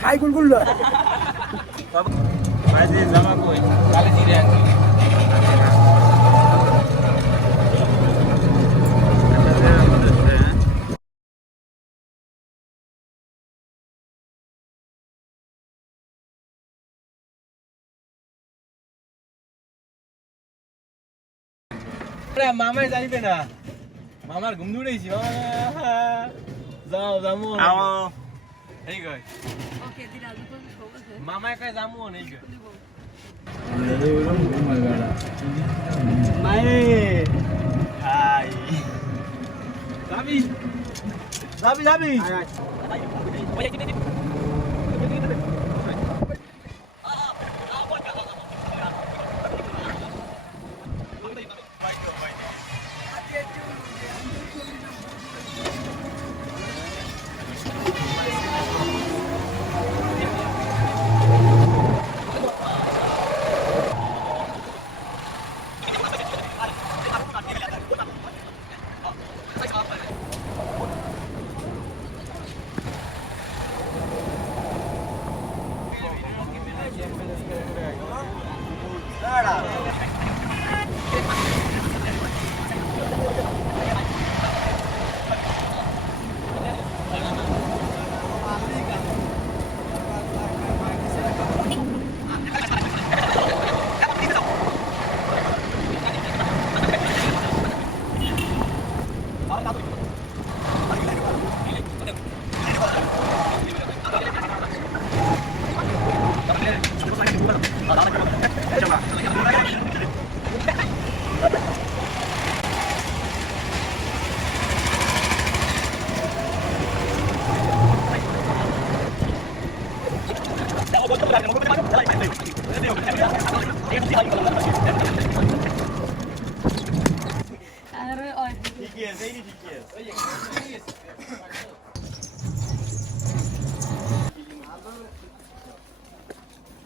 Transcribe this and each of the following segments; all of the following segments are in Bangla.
খাই গুলগুল ভাই যে জামা কই কালে জিরে আনছি মামাই যাইবে না মামার ঘুম ধরেছি যাও যামু এই গই মামাই কই যামু নেই গই মায়ে হাই যাবি যাবি যাবি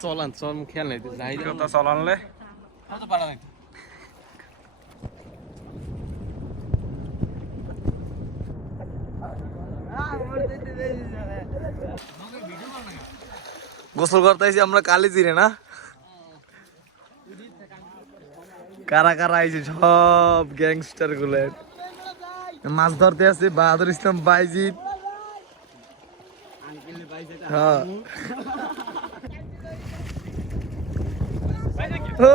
চলান চল খেয়াল নাই যাই কথা চলানলে কত পারা নাই গোসল করতে আইছি আমরা কালি জিরে না কারা কারা আইছে সব গ্যাংস্টার গুলো মাছ ধরতে আছে বাহাদুর ইসলাম বাইজিৎ হ্যাঁ ও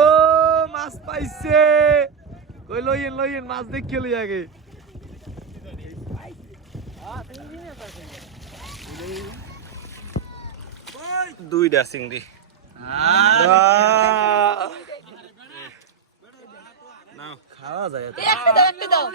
মাছ পাইছে কই লইয়েন লইয়েন মাছ দেখে লই আগে দুইটা চিংড়ি খাওয়া যায় একটা দাও একটা দাও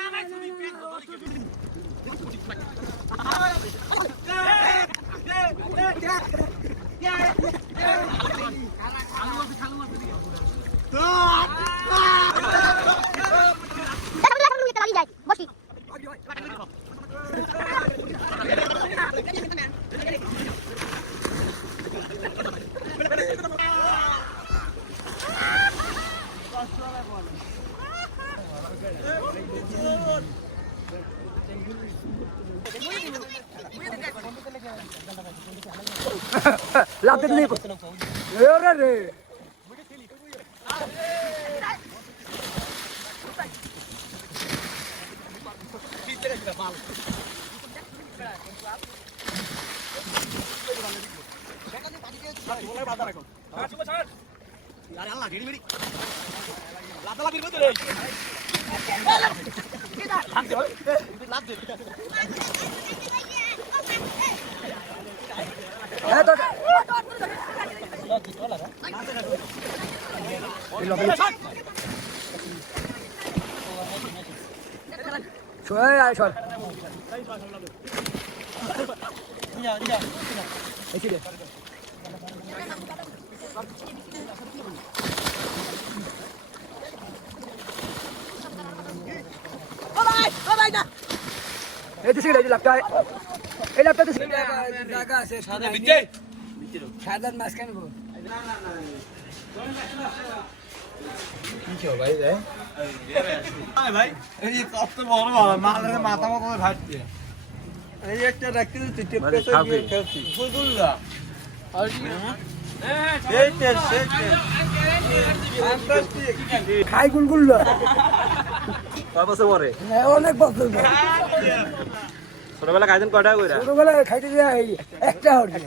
লাভ দিতে নেই রে রে Xoay ai xoay. Ấy chị đi. Bye bye na. Ấy chị đi lặp tay. Ấy lặp tay chị. Daga আছে সাদা বিচে। সাদা মাছ কেন গো? কি ছো ভাই রে? ভাই এই কত বড় বড় মালের মাথা মতো ভাজছে এই একটা রাখতে তুই টেপ করে দিয়ে খেলছিস বুঝলা খাই গুলগুল কয় বছর পরে অনেক বছর পর। ছোটবেলা খাইতেন কয়টা করে ছোটবেলায় খাইতে যাই একটা হরিণ।